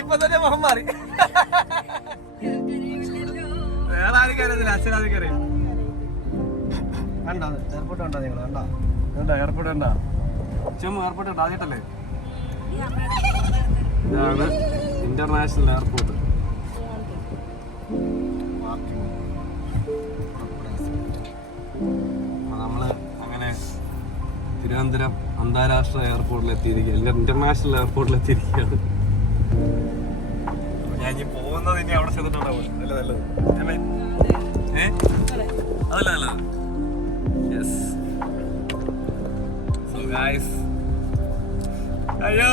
ഇപ്പൊ തന്നെ മുഖം മാറി. വേറെ ആർക്കും അറിയത്തില്ല, അച്ഛനാദ്യം അറിയാം. കണ്ടോ എയർപോർട്ട് കണ്ടോ നിങ്ങൾ? കണ്ടോ കണ്ടോ എയർപോർട്ട് കണ്ടോ? ചെമ്മ എയർപോർട്ട് കണ്ടോ? ആദ്യമായിട്ടല്ലേ? ഇതാണ് ഇന്റർനാഷണൽ എയർപോർട്ട്. നമ്മള് അങ്ങനെ തിരുവനന്തപുരം അന്താരാഷ്ട്ര എയർപോർട്ടിൽ എത്തിയിരിക്കുകയാണ്, ഇന്റർനാഷണൽ എയർപോർട്ടിൽ എത്തിയിരിക്കുകയാണ്. ഞാൻ ഇനി പോകുന്നത് ഇനി അവിടെ ചെന്നിട്ടുണ്ടാവും. നല്ല നല്ലത് അതല്ല നല്ലത്. യെസ്. സോ ഗൈസ്, അയ്യോ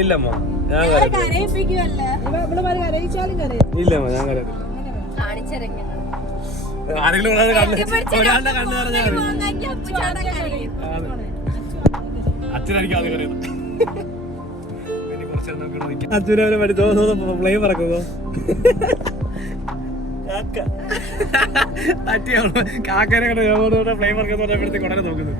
ഇല്ലമ്മ, ഞാൻ ഇല്ലമ്മ, ഞാൻ കരയത്തില്ല. ആരെങ്കിലും ഒരാളുടെ കണ്ണ് പറഞ്ഞാൽ അച്ഛനായിരിക്കും ആദ്യം കരയുന്നത്. അച്ഛനെ പഠിത്തോ പ്ലേ പറക്കുമോ? കാക്കനെ കണ്ട് പ്ലേ പറക്കുന്ന പറഞ്ഞപ്പോഴത്തേക്ക് ഉടനെ നോക്കുന്നത്.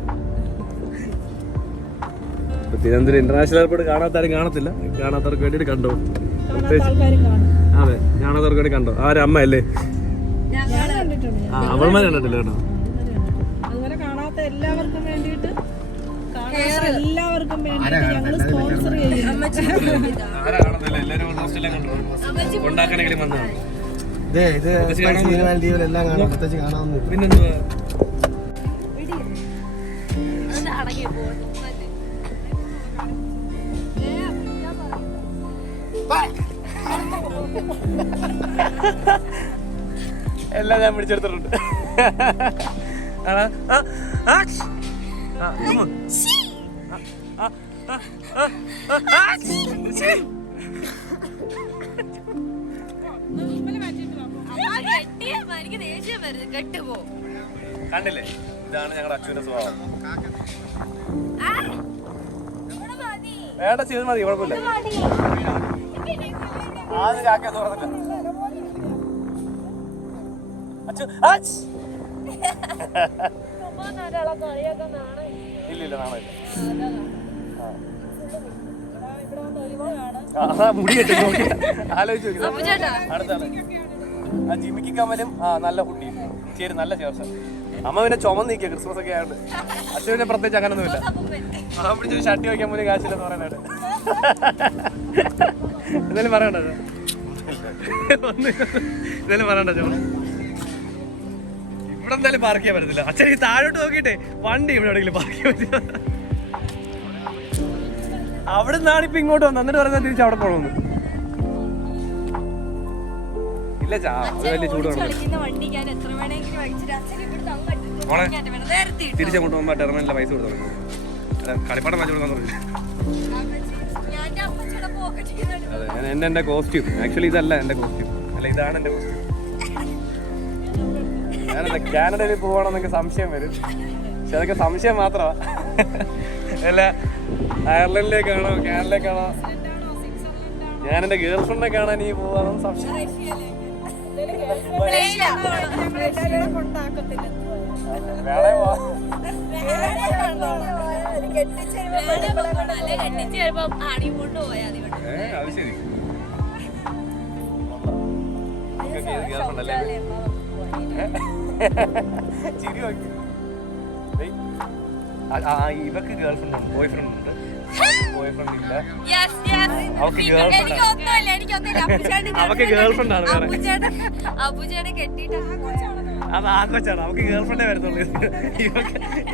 തിരുവനന്തപുരം ഇന്റർനാഷണൽ എയർപോർട്ട് കാണാത്താരും കാണത്തില്ല, കാണാത്തവർക്ക് വേണ്ടിയിട്ട് കണ്ടോ? അതെ, കാണാത്തവർക്ക് വേണ്ടി കണ്ടോ? ആരും അമ്മ അല്ലേ? അവൾമാരെ കണ്ടിട്ടില്ല കേട്ടോ. അതുപോലെ കാണാത്ത എല്ലാവർക്കും വേണ്ടിയിട്ട് ഞങ്ങൾ സ്പോൺസർ ചെയ്യും. ഉണ്ടാക്കാനെങ്കിലും വന്നതാണ്. പിന്നെന്തുവാ എല്ലാം ഞാൻ പിടിച്ചെടുത്തിട്ടുണ്ട്. കണ്ടില്ലേ, ഇതാണ് ഞങ്ങളുടെ അച്ഛന്റെ സ്വഭാവം. വേണ്ട ചെയ്ത് മതി, കുഴപ്പമില്ല. ആദ്യം ചാക്ക തുറന്നില്ല. ഇല്ലില്ല, നാണമില്ല. മുടി കെട്ടും ആലോചിച്ച് അടുത്താണ് ആ ജിമിക്ക് കമലും. നല്ല കുട്ടി ചേരും, നല്ല ചേർച്ച. അമ്മ പിന്നെ ചുമന്ന് നിൽക്കുക, ക്രിസ്മസ് ഒക്കെ ആയതുകൊണ്ട്. അച്ഛൻ പിന്നെ പ്രത്യേകിച്ച് അങ്ങനൊന്നുമില്ല. അമ്മ പിടിച്ചൊരു ഷർട്ട് വയ്ക്കാൻ പോലും കാശില്ലെന്ന് പറയാനായിട്ട്. എന്തായാലും പറയണ്ടോ? എന്തായാലും പറയണ്ട ചോ. ഇവിടെ എന്തായാലും പാർക്ക് ചെയ്യാൻ പറ്റത്തില്ല. അച്ഛൻ ഈ താഴോട്ട് നോക്കിയിട്ടേ വണ്ടി ഇവിടെ എവിടെയെങ്കിലും പാർക്ക് ചെയ്യാൻ പറ്റില്ല. അവിടെ നിന്നാണ് ഇപ്പൊ ഇങ്ങോട്ട് വന്നത്. എന്നിട്ട് പറയുന്നത് തിരിച്ച് അവിടെ പോകണമെന്ന്. ഇല്ല ചാ, വലിയ ചൂട് തിരിച്ചങ്ങോട്ട് പോകുമ്പോ ടെർമിനലിലെ പൈസ കൊടുത്തു. കളിപ്പാടം വാങ്ങിച്ചു കൊടുക്കാൻ പറഞ്ഞു. അതെ, എന്റെ കോസ്റ്റ്യൂം ആക്ച്വലി ഇതല്ല എന്റെ കോസ്റ്റ്യൂം. അല്ല, ഇതാണ് എന്റെ കോസ്റ്റ്യൂം. ഞാനെന്താ കാനഡയിൽ പോവാണെന്നൊക്കെ സംശയം വരും. പക്ഷെ അതൊക്കെ സംശയം മാത്രമാ. അല്ല, അയർലൻഡിലേക്കാണോ കാനഡയിലേക്കാണോ, ഞാൻ എന്റെ ഗേൾ ഫ്രണ്ടിനെ കാണാൻ ഈ പോവാണെന്ന് സംശയം. അത് ശരി. ചിരി നോക്കി. ഇവക്ക് ഗേൾ ഫ്രണ്ട് ഉണ്ട്, ബോയ് ഫ്രണ്ട് ഉണ്ട്. ബോയ് ഫ്രണ്ട് ഇല്ല, അവക്ക് ഗേൾ ഫ്രണ്ട്. അവക്ക് ഗേൾ ഫ്രണ്ട് ആണ്. അത് ആ കൊച്ചാണ്, അവക്ക് ഗേൾ ഫ്രണ്ടേ വരത്തുള്ളൂ.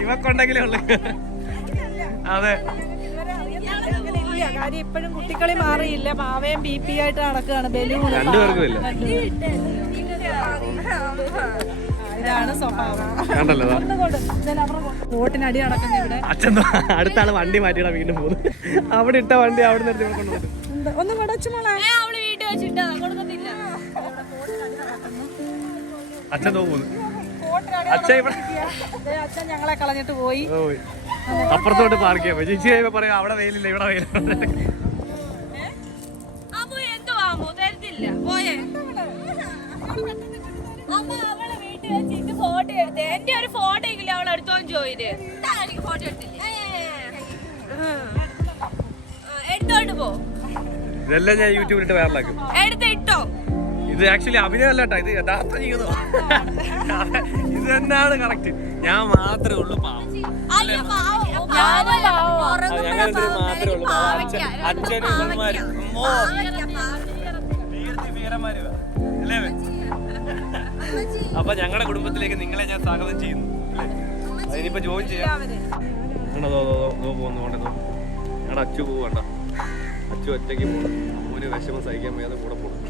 ഇവക്കുണ്ടെങ്കിലേ ഉള്ളു. അതെ, കാര്യം ഇപ്പോഴും കുട്ടികളി മാറിയില്ല. മാവയും ബി പി ആയിട്ട് നടക്കുകയാണ്. രണ്ടുപേർക്കും ഇല്ല. ഇതാണ് സ്വഭാവം. കണ്ടല്ലോ വോട്ടിനടി നടക്കുന്ന ഇവിടെ. അച്ഛൻ അടുത്ത ആള് വണ്ടി മാറ്റിയിടാ വീണ്ടും പോകുന്നു. അവിടെ ഇട്ട വണ്ടി അവിടെ നിർത്തി കൊണ്ടുപോകും. ഒന്നും കടച്ചു മോളെ. അച്ഛൻ പോകുന്നു. അച്ഛൻ ഞങ്ങളെ കളഞ്ഞിട്ട് പോയി. അപ്പുറത്തോട്ട് പാർക്ക് ചെയ്യാൻ പോയി. ചേച്ചി കഴിയുമ്പോ പറയാം അവിടെ വെയിലില്ല, ഇവിടെ വെയിലുണ്ട്. ഫോട്ടോ എടുത്ത് എന്റെ ഒരു ഫോട്ടോ എങ്കിലും അവൾ എടുത്തോന്ന് ചോദിച്ചു. ഫോട്ടോ എടുത്തില്ലേ? എടുത്തോണ്ട് പോ. ഇതെല്ലാം ഞാൻ യൂട്യൂബിലിട്ട് വൈറലാക്കും. എടുത്തിട്ടോ. ഇത് ആക്ച്വലി അഭിനയമല്ല കേട്ടോ, ഇത് യഥാർത്ഥ ജീവിതം. ഇത് തന്നെയാണ് കറക്റ്റ്. ഞാൻ മാത്രമേ ഉള്ളൂ പാവം. ഞങ്ങളെന്തിനും മാത്രമേ ഉള്ളൂ അച്ഛനും അമ്മമാരും വീരന്മാരും അല്ലേ? അപ്പൊ ഞങ്ങളുടെ കുടുംബത്തിലേക്ക് നിങ്ങളെ ഞാൻ സ്വാഗതം ചെയ്യുന്നു. അതിനിപ്പോ ജോയിൻ ചെയ്യാം. പോകുന്നു ഞങ്ങളുടെ അച്ചു പോവണ്ട. അച്ചു ഒറ്റയ്ക്ക് പോകണം. ഒരു വിഷമം സഹിക്കാൻ വയ്യാതെ കൂടെ പോകണം.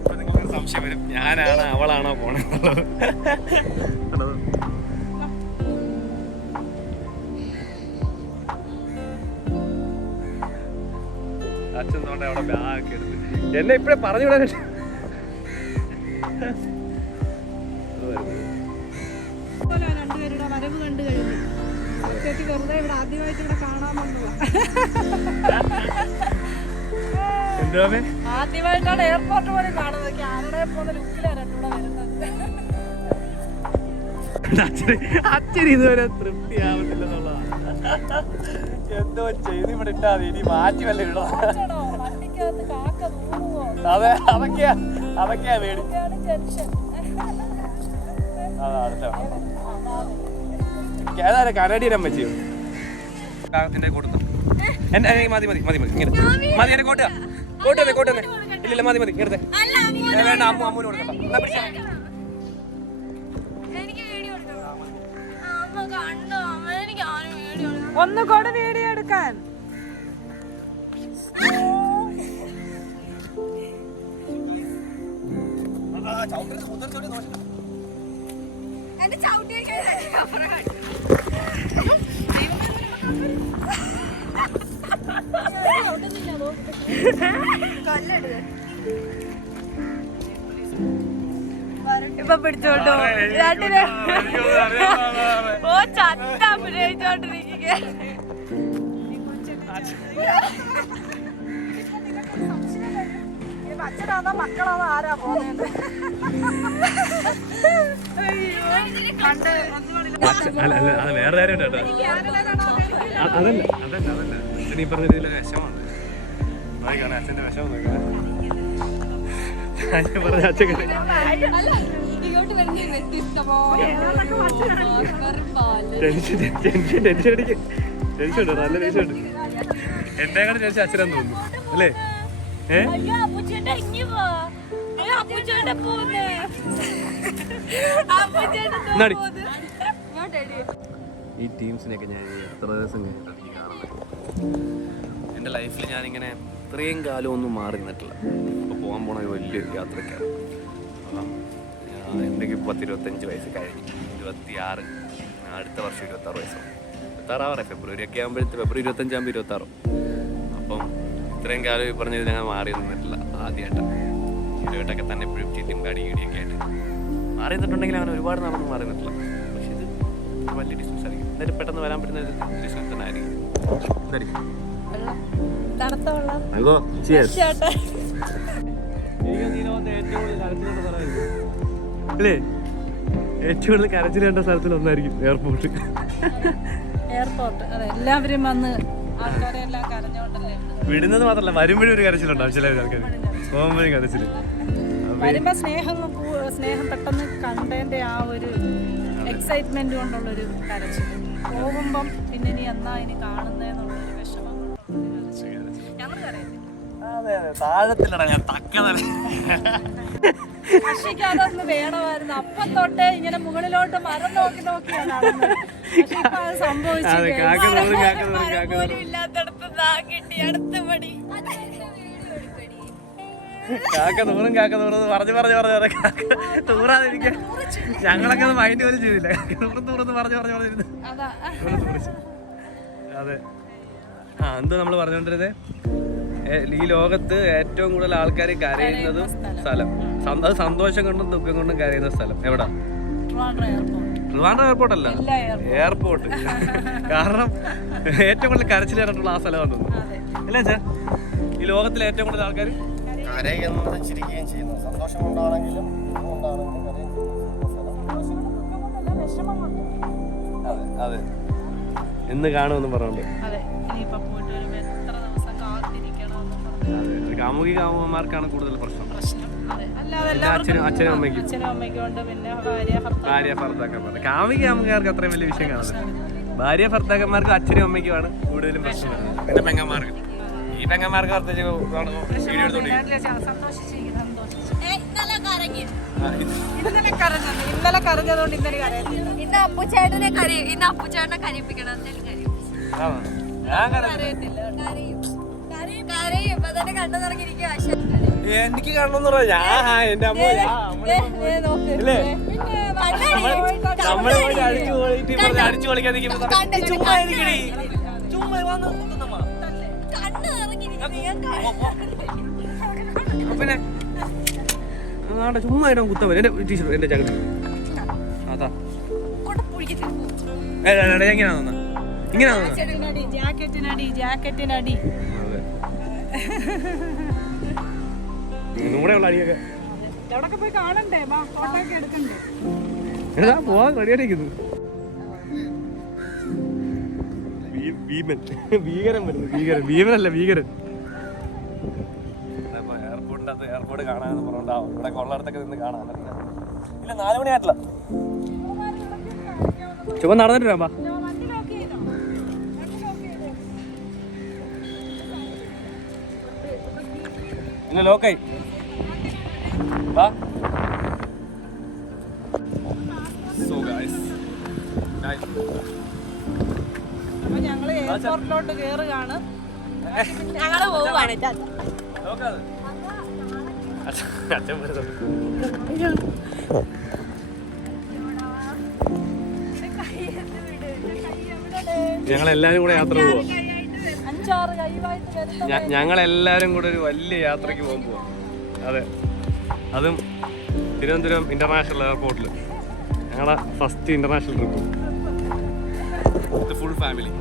അപ്പൊ നിങ്ങൾക്കൊരു സംശയം വരും, ഞാനാണ് അവളാണോ പോണെന്നുള്ളത്. അച്ഛൻ തോട്ടെ അവിടെ ബാഗ് എടുത്ത് എന്നെ ഇപ്പഴേ പറഞ്ഞു വിടാൻ. രണ്ടുപേരുടെ വരവ് കണ്ടു കഴിഞ്ഞു. വെറുതെ ഇവിടെ ആദ്യമായിട്ട് ഇവിടെ കാണാൻ വന്നതാ. ആദ്യമായിട്ടാണ് എയർപോർട്ട് പോലും കാണുന്നത്. കാനഡയെ പോലെ ലുക്കിലാണ് രണ്ടുകൂടെ വരുന്നത്. അച്ഛൻ ഇതുവരെ തൃപ്തിയാവുന്നില്ലെന്നുള്ളതാണ്. എന്തോ ചെയ്ത് ഇവിടെ ഇട്ടാ മതി, ഇനി മാറ്റി വല്ല ഇടോ. വണ്ടിക്കകത്ത് കാക്ക തൂങ്ങുമോ? അതെ, അതൊക്കെയാ വേടി. ഏതായാലും കനഡിയൻ അമ്മച്ചിയോ കാകത്തിന്റെ കൂട്ടുന്നു. മതി എന്റെ കോട്ട് ഇല്ല മതി എടുത്തേ. വേണ്ട, അമ്മൂന് കൊടുക്കണ്ട. ഒന്നുകൂടെ വീഡിയോ എടുക്കാൻ. ഇപ്പൊ പിടിച്ചോട്ടോ രണ്ടിനെ. ഓ ചത്ത അഭിനയിച്ചോണ്ടിരിക്കുക. അച്ഛനാണോ മക്കളാണോ ആരാ പോകുന്നത്? അത് വേറെ കാര്യം കേട്ടോ. അതല്ല അച്ഛൻ ഈ പറഞ്ഞ രീതിയിലെ വിഷമാണ്. നോക്കണം അച്ഛന്റെ വിഷമം നോക്കണം. പറഞ്ഞ അച്ഛൻ ടെൻഷൻ നല്ല ടെൻഷൻ. എന്നെ കൂടെ ടെൻഷൻ അച്ഛനാന്ന് തോന്നുന്നു അല്ലേ? ഈ ടീംസിനെയൊക്കെ ഞാൻ എത്ര ദിവസം കഴിഞ്ഞിട്ടാണ് ഈ കാണുന്നത്. എൻ്റെ ലൈഫിൽ ഞാനിങ്ങനെ ഇത്രയും കാലം ഒന്നും മാറി നിന്നിട്ടില്ല. ഇപ്പോൾ പോകാൻ പോണ ഒരു വലിയൊരു യാത്രയ്ക്കാണ്. അപ്പം എനിക്ക് 25 വയസ്സ് കഴിഞ്ഞു. 26 അടുത്ത വർഷം 26 വയസ്സാവും. 26 ഫെബ്രുവരി ഒക്കെ ആകുമ്പോഴത്തെ ഫെബ്രുവരി 25 ആകുമ്പോൾ 26. അപ്പം ഇത്രയും കാലം ഈ പറഞ്ഞത് ഞാൻ മാറി നിന്നിട്ടില്ല. ആദ്യമായിട്ടാണ് ഇരുവട്ടൊക്കെ തന്നെ എപ്പോഴും ചീറ്റും കാടി ഈടിയൊക്കെ ആയിട്ട് മാറി നിന്നിട്ടുണ്ടെങ്കിൽ അങ്ങനെ ഒരുപാട് നാളൊന്നും മാറി നിന്നിട്ടില്ല. പക്ഷെ ഇത് വലിയ ഡിസ്റ്റൻസ് ആയിരിക്കും. എന്നാലും പെട്ടെന്ന് വരാൻ പറ്റുന്ന ഡിസ്റ്റൻസ് തന്നെ ആയിരിക്കും. അല്ലേ? ഏറ്റവും കൂടുതൽ കരച്ചിൽ കണ്ട സ്ഥലത്തിൽ ഒന്നായിരിക്കും എയർപോർട്ട്. അതെ, എല്ലാവരും വന്ന് ആൾക്കാരെ എല്ലാം കരഞ്ഞോണ്ടല്ലേ വിടുന്നത്. മാത്രമല്ല വരുമ്പോഴും ഒരു കരച്ചിലുണ്ടാവും ചില ആൾക്കാർ. പോകുമ്പോഴും കരച്ചിൽ. വരുമ്പോ സ്നേഹം പെട്ടെന്ന് കണ്ടതിന്റെ ആ ഒരു എക്സൈറ്റ്മെന്റ് കൊണ്ടുള്ളൊരു കരച്ചിൽ. പോകുമ്പം പിന്നെ ഇനി എന്നാ ഇനി കാണുന്നതെന്നുള്ളൊരു വിഷമം ഞങ്ങൾ കരയില്ല. താഴത്തിലടാ ഞാൻ തക്കതല്ല. പക്ഷേക്ക് അതൊന്ന് വേണമായിരുന്നു. അപ്പം തൊട്ടേ ഇങ്ങനെ മുകളിലോട്ട് മരം നോക്കിയാണ് നടന്നത്. പക്ഷെ ഇപ്പൊ അത് സംഭവിച്ചില്ല. കാക്ക നൂറും പറഞ്ഞു തൂറാതിരിക്കാൻ ഞങ്ങളൊക്കെ അത് മൈൻഡ് പോലും ചെയ്തില്ല. നൂറെന്ന് പറഞ്ഞിരുന്നു. അതെ. എന്തോ നമ്മൾ പറഞ്ഞോണ്ടിരുന്നത്, ഈ ലോകത്ത് ഏറ്റവും കൂടുതൽ ആൾക്കാർ കരയുന്നതും സ്ഥലം, അത് സന്തോഷം കൊണ്ടും ദുഃഖം കൊണ്ടും കരയുന്ന സ്ഥലം എവിടാ? ട്രിവാൻഡ്രം എയർപോർട്ട് അല്ല, എയർപോർട്ട്. കാരണം ഏറ്റവും കൂടുതൽ കരച്ചിൽ കണ്ടിട്ടുള്ള ആ സ്ഥലമാണെന്ന് തോന്നുന്നു അല്ലേ ചാ? ഈ ലോകത്തിലെ ഏറ്റവും കൂടുതൽ ആൾക്കാർ കരയുന്നത് ചിരിക്കുകയും ചെയ്യുന്നു. സന്തോഷം കൊണ്ടാണെങ്കിലും കൊണ്ടാണെങ്കിലും കരയും അതെ അതെ എന്ന് കാണുമെന്ന് പറഞ്ഞോണ്ട് അതെ ഇനിയിപ്പോ പോയിട്ട് വരുമ്പോ എത്ര ദിവസം കാത്തിരിക്കണമെന്നും പറഞ്ഞു കാമുകി കാമുകന്മാർക്കാണ് കൂടുതൽ പ്രശ്നം. അതെ അല്ലാതെ പിന്നെ അച്ഛനും അമ്മയ്ക്കും അച്ഛനും അമ്മയ്ക്കും ഉണ്ട് പിന്നെ ഭാര്യ ഭർത്താക്കന്മാർ. കാമുകി കാമുകാർക്ക് അത്രയും വലിയ വിഷയം കാണുന്നത്. ഭാര്യ ഭർത്താക്കന്മാർക്കും അച്ഛനും അമ്മയ്ക്കുമാണ് കൂടുതലും പ്രശ്നം വരുന്നത്. പിന്നെ പെങ്ങന്മാർക്ക് ഈ പെങ്ങന്മാർക്ക് പ്രത്യേകിച്ച് വീഡിയോ എടുത്തോണ്ടിരിക്കും. ഇന്നലെ കരഞ്ഞതുകൊണ്ട് ഇന്നലെ കരയുന്നില്ല. ഇന്ന് അപ്പുചേട്ടനെ കരയിപ്പിക്കണം. എന്തായാലും കരയും. ഞാൻ കരഞ്ഞു. കരയും. ഇപ്പൊ തന്നെ കണ്ടു തുടങ്ങിയിരിക്കുക. എനിക്ക് കാണണമെന്ന് പറയാ എന്റെ അമ്മ ഇല്ലേ നമ്മള് പോയിട്ട് അടിച്ചു പോയിട്ട് അടിച്ചു കളിക്കാൻ നിൽക്കുമ്പോ ചുമ്മാ ഇരിക്കണേ ചുമ്മാ വന്ന് കുത്തുന്നമ്മ. പിന്നെ ചുമ്മാ ഇടാൻ കുത്താൻ പറ്റും. എന്റെ ടീഷർട്ട് എന്റെ ജാക്കറ്റ് അതാ എങ്ങനെയാ ഇങ്ങനെ ജാക്കറ്റിനടി കൂടെയുള്ള അടിയൊക്കെ എവിടൊക്കെ പോയി കാണണ്ടേ ഫോട്ടോ ഒക്കെ എടുക്കണ്ടേ ഏതാ പോവാൻ റെഡിയായിരിക്കുന്നു. ഭീകരൻ വരുന്നു. ഭീമനല്ല ഭീകരൻ. എയർപോർട്ടിന്റെ അകത്ത് എയർപോർട്ട് കാണാന്ന് പറഞ്ഞോണ്ടാവും. ഇവിടെ കൊള്ളടത്തൊക്കെ നിന്ന് കാണാൻ ഇല്ല 4 മണിയായിട്ടില്ല. ചുമ്മാ നടന്നിട്ട് വരാം. ഇല്ല ലോക്കായി വാ. സോ ഗൈസ് അപ്പൊ ഞങ്ങള് എയർപോർട്ടിലോട്ട് കേറുകയാണ്. ഞങ്ങള് പോവാണ്. ലോക്കാത് അച്ഛൻ വരുന്നത്. ഞങ്ങളെല്ലാരും കൂടെ യാത്ര പോവാ. 5-6 കൈവായിട്ട് വരുന്ന ഞങ്ങളെല്ലാരും കൂടെ ഒരു വലിയ യാത്രക്ക് പോകാൻ പോവാ. അതെ അതും തിരുവനന്തപുരം ഇന്റർനാഷണൽ എയർപോർട്ടിൽ ഞങ്ങളുടെ first international trip full family.